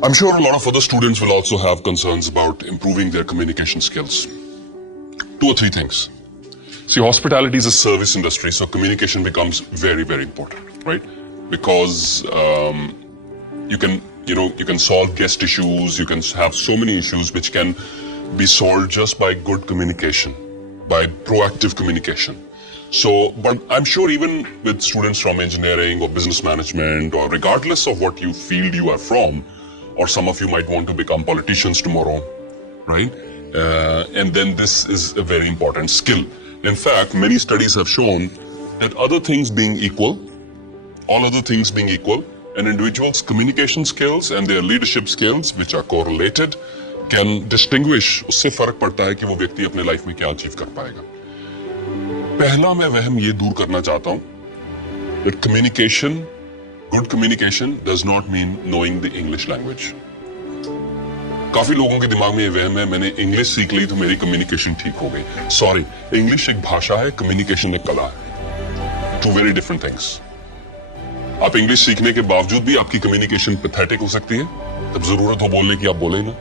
I'm sure a lot of other students will also have concerns about improving their communication skills. 2 or 3 things. See, hospitality is a service industry, so communication becomes very, very important, right? Because you can solve guest issues, you can have so many issues which can be solved just by good communication, by proactive communication. So, but I'm sure even with students from engineering or business management, or regardless of what you field you are from, or some of you might want to become politicians tomorrow, right? And then this is a very important skill. In fact, many studies have shown that other things being equal, all other things being equal, an individual's communication skills and their leadership skills, which are correlated, can distinguish. उससे फर्क पड़ता है कि वो व्यक्ति अपने life में क्या अचीव कर पाएगा. पहला मैं वहम ये दूर करना चाहता हूं that communication, good communication does not mean knowing the English language. काफी लोगों के दिमाग में ये वहम है, मैंने इंग्लिश सीख ली तो मेरी कम्युनिकेशन ठीक हो गई. सॉरी, इंग्लिश एक भाषा है, कम्युनिकेशन एक कला है. Two very different things. आप इंग्लिश सीखने के बावजूद भी आपकी कम्युनिकेशन पैथेटिक हो सकती है. तब जरूरत हो बोलने की, आप बोले ना,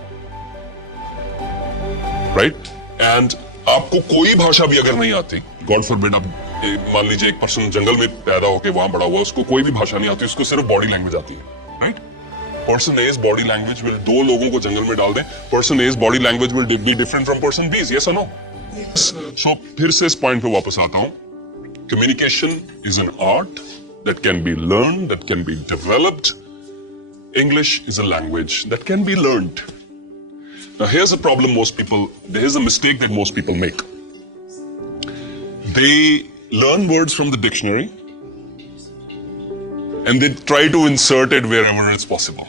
राइट? एंड आपको कोई भाषा भी अगर नहीं आती, गॉड फॉरबिड, आप मान लीजिए एक पर्सन जंगल में पैदा होकर वहां बड़ा हुआ, उसको कोई भी भाषा नहीं आती, उसको सिर्फ बॉडी लैंग्वेज आती है, right? Person as body language will, 2 लोगों को जंगल में डाल दें, person as body language will be different from person बीज. यस और नो? सो फिर से इस पॉइंट पे वापस आता हूं. Communication is an art that can be learned, that can be developed. English is a language that can be learned. Now here's a problem there's a mistake that most people make. They learn words from the dictionary and they try to insert it wherever it's possible.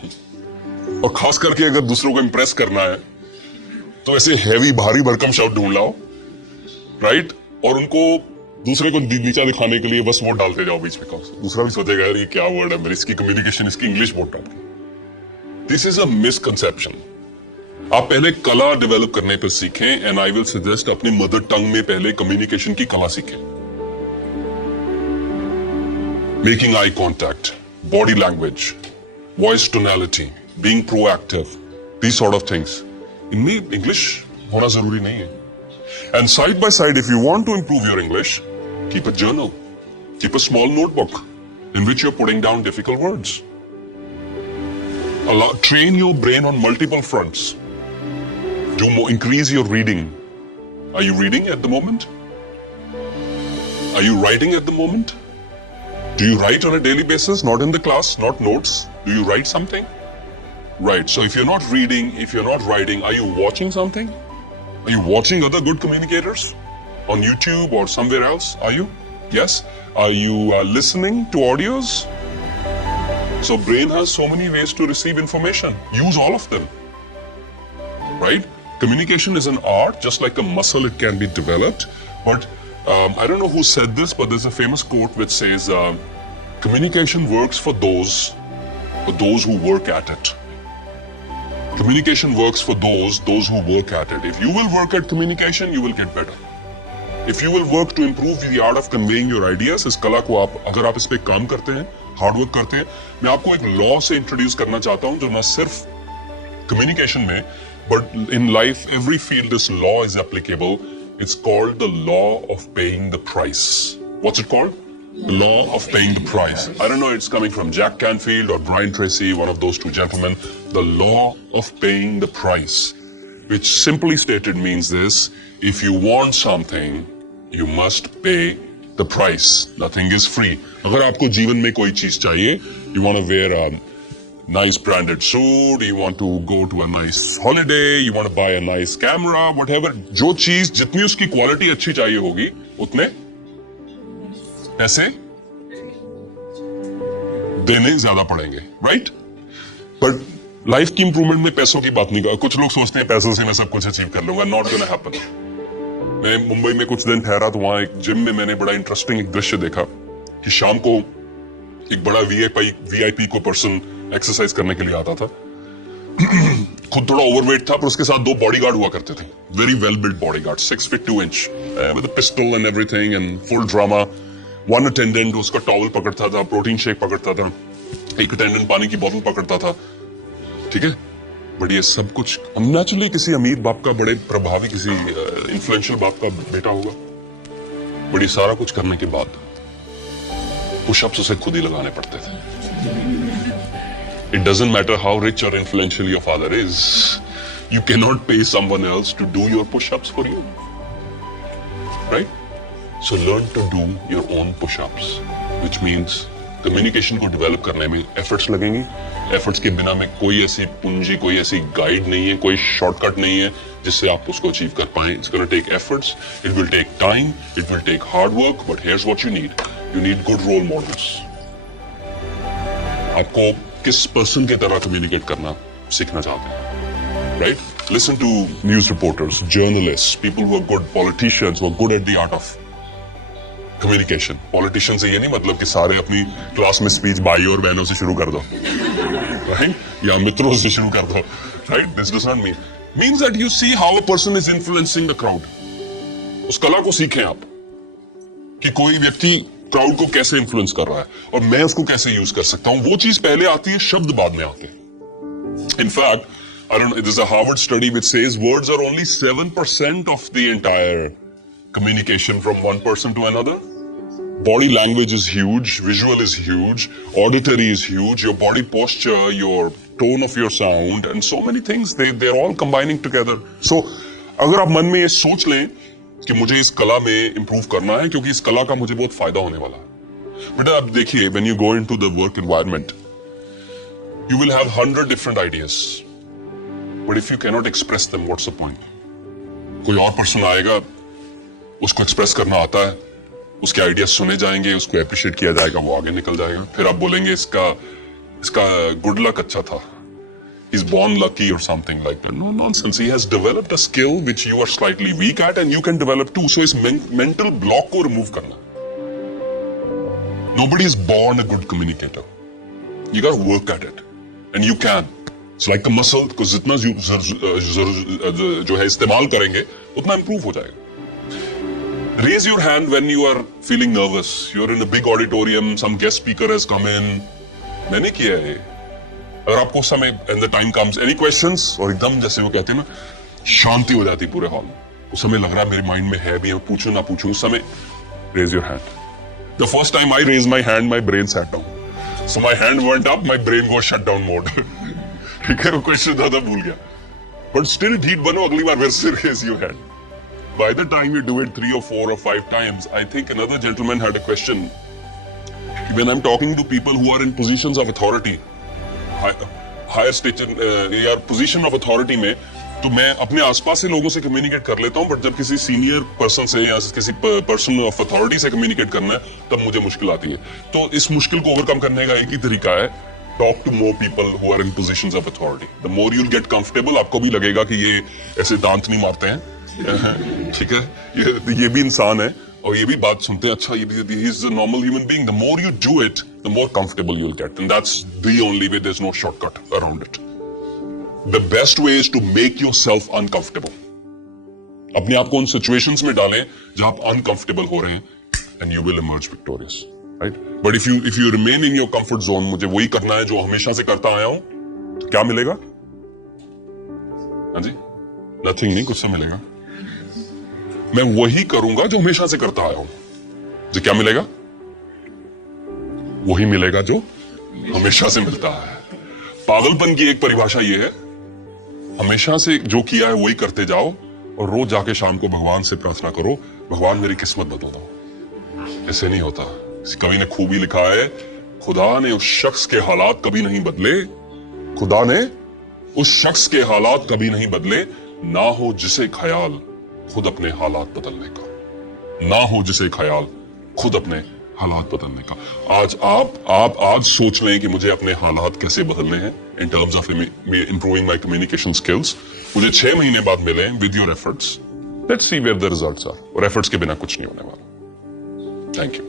और खास करके अगर दूसरों को impress करना है तो ऐसे heavy भारी भरकम शब्द ढूंढ लाओ, right? और उनको दूसरे को नीचा दिखाने के लिए बस वो डालते जाओ बीच में. दूसरा भी सोचेगा यार ये क्या वर्ड है, मेरी इसकी कम्युनिकेशन, इसकी इंग्लिश बहुत type. This is a misconception. आप पहले कला डेवलप करने पर सीखें, एंड आई विल सजेस्ट अपने मदर टंग में पहले कम्युनिकेशन की कला सीखें. Making eye contact, body language, voice tonality, being proactive, these sort of things. इनमें इंग्लिश होना जरूरी नहीं है. And side by side, if you want to improve your English, keep a journal. Keep a small notebook in which you're putting down difficult words. Train your brain on multiple fronts. Increase your reading. Are you reading at the moment? Are you writing at the moment? Do you write on a daily basis? Not in the class, not notes. Do you write something? Right. So if you're not reading, if you're not writing, are you watching something? Are you watching other good communicators on YouTube or somewhere else? Are you? Yes. Are you listening to audios? So brain has so many ways to receive information. Use all of them. Right? Communication is an art, just like a muscle, it can be developed. But I don't know who said this, but there's a famous quote which says, communication works for those who work at it. Communication works for those who work at it. If you will work at communication, you will get better. If you will work to improve the art of conveying your ideas, इस कला को अगर आप इस पे काम करते हैं, हार्ड वर्क करते हैं, मैं आपको एक लॉ से इंट्रोड्यूस करना चाहता हूं जो ना सिर्फ कम्युनिकेशन में, but in life, every field this law is applicable. It's called the law of paying the price. What's it called? The law of paying the price. I don't know, it's coming from Jack Canfield or Brian Tracy, one of those 2 gentlemen. The law of paying the price, which simply stated means this: if you want something, you must pay the price. Nothing is free. अगर आपको जीवन में कोई चीज चाहिए, you want to wear a nice branded suit, you want to go to a nice holiday, you want to buy a nice camera, whatever. जो चीज जितनी उसकी क्वालिटी अच्छी चाहिए होगी, उतने पैसे देने ज्यादा पड़ेंगे, राइट? बट लाइफ की इंप्रूवमेंट में पैसों की बात नहीं कर. कुछ लोग सोचते हैं पैसों से मैं सब कुछ अचीव कर लूंगा. Not gonna happen. मैं मुंबई में कुछ दिन ठहरा तो वहां एक जिम में मैंने बड़ा इंटरेस्टिंग एक दृश्य देखा कि शाम को एक बड़ा वीआईपी को पर्सन एक्सरसाइज करने के लिए आता था. खुद थोड़ा ओवरवेट था, पर उसके साथ 2 बॉडीगार्ड हुआ करते थे. Very well build bodyguard, 6 feet 2 inch, with a pistol and everything and full drama. One attendant उसका टॉवल पकड़ता था, प्रोटीन शेक पकड़ता था, एक अटेंडेंट पानी की बोतल पकड़ता था. ठीक है, बट ये सब कुछ हम नेचुरली किसी अमीर बाप का, बड़े प्रभावी किसी इन्फ्लुएंशियल बाप का बेटा होगा, बट ये सारा कुछ करने के बाद पुशअप्स उसे खुद ही लगाने पड़ते थे. It doesn't matter how rich or influential your father is, you cannot pay someone else to do your push-ups for you, right? So learn to do your own push-ups, which means communication को develop करने में efforts लगेंगी. Efforts के बिना में कोई ऐसी पूंजी, कोई ऐसी guide नहीं है, कोई shortcut नहीं है जिससे आप उसको achieve कर पाएं. It's going to take efforts, it will take time, it will take hard work, but here's what you need. You need good role models. आपको किस पर्सन की तरह कम्युनिकेट करना सीखना चाहते हैं, right? Listen to news reporters, journalist, people who are good, politicians who are good at the art of communication. Politician से ये नहीं मतलब कि सारे अपनी क्लास में स्पीच भाइयों और बहनों से शुरू कर दो, राइट? या मित्रों से शुरू कर दो, right? This does not means that you see how a person is influencing the crowd. उस कला को सीखें आप कि कोई व्यक्ति क्राउड को कैसे इन्फ्लुएंस कर रहा है और मैं उसको कैसे यूज कर सकता हूं. वो चीज पहले आती है, शब्द बाद में आते हैं. In fact, I don't know, there's a Harvard study which says words are only 7% of the entire communication from one person to another. Body language is huge, visual is huge, auditory is huge, your body posture, your tone of your sound, and so many things, they're all combining together. So, अगर आप मन में ये सोच लें कि मुझे इस कला में इंप्रूव करना है क्योंकि इस कला का मुझे बहुत फायदा होने वाला है. बेटा आप देखिए, when you go into the work environment, you will have 100 different ideas, but if you cannot express them, what's the point? कोई और पर्सन आएगा, उसको एक्सप्रेस करना आता है, उसके आइडियाज सुने जाएंगे, उसको अप्रिशिएट किया जाएगा, वो आगे निकल जाएगा. फिर आप बोलेंगे इसका गुड लक अच्छा था, he's born lucky or something like that. No nonsense. He has developed a skill which you are slightly weak at and you can develop too. So इस mental block को remove करना. Nobody is born a good communicator. You got to work at it, and you can. It's like a muscle. because जितना जो है इस्तेमाल करेंगे उतना improve हो जाएगा. Raise your hand when you are feeling nervous. You're in a big auditorium. Some guest speaker has come in. मैंने किया है. अगर आपको उस समय and the time comes any questions और एकदम जैसे वो कहते हैं ना, शांति हो जाती पूरे हॉल में. उस समय लग रहा है मेरे माइंड में है भी, मैं पूछूं ना पूछूं, उस समय raise your hand. The first time I raised my hand, my brain sat down. So my hand went up, my brain was shut down mode. ठीक है, वो क्वेश्चन ज्यादा भूल गया. But still ठीक बनो, अगली बार फिर से raise your hand. By the time you do it 3 or 4 or 5 times, I think another gentleman had a question. When I'm talking to people who are in positions of authority, higher station या position of authority में, तो मैं अपने आसपास से लोगों से communicate कर लेता हूं, बट जब किसी सीनियर पर्सन से या किसी पर्सन ऑफ अथॉरिटी से कम्युनिकेट करना है तब मुझे मुश्किल आती है. तो इस मुश्किल को ओवरकम करने का एक ही तरीका है, talk to more people who are in positions of authority. The more you will get comfortable. आपको भी लगेगा कि ये ऐसे दांत नहीं मारते हैं, ठीक है, ये भी इंसान है और ये भी बात सुनते हैं, अच्छा ये भी he is a normal human being. The more you do it, the more comfortable you'll get, and that's the only way. There's no shortcut around it. The best way is to make yourself uncomfortable. अपने आप को उन situations में डालें जहां आप uncomfortable हो रहे हैं, and you will emerge victorious, right? But if you remain in your comfort zone, मुझे वही करना है जो हमेशा से करता आया हूं, तो क्या मिलेगा? हाँ जी, nothing नहीं, कुछ सा मिलेगा. मैं वही करूंगा जो हमेशा से करता आया हूं, जो क्या मिलेगा? वही मिलेगा जो हमेशा से मिलता है. पागलपन की एक परिभाषा ये है, हमेशा से जो किया है वही करते जाओ और रोज जाके शाम को भगवान से प्रार्थना करो, भगवान मेरी किस्मत बदल दो. ऐसे नहीं होता. कवि ने खूबी लिखा है, खुदा ने उस शख्स के हालात कभी नहीं बदले, खुदा ने उस शख्स के हालात कभी नहीं बदले, ना हो जिसे ख्याल खुद अपने हालात बदलने का, ना हो जिसे ख्याल खुद अपने हालात बदलने का. आज आप आज सोच लें कि मुझे अपने हालात कैसे बदलने हैं in terms of improving my communication skills. मुझे 6 महीने बाद मिले with your efforts. Let's see where the results are. और एफर्ट्स के बिना कुछ नहीं होने वाला. Thank you.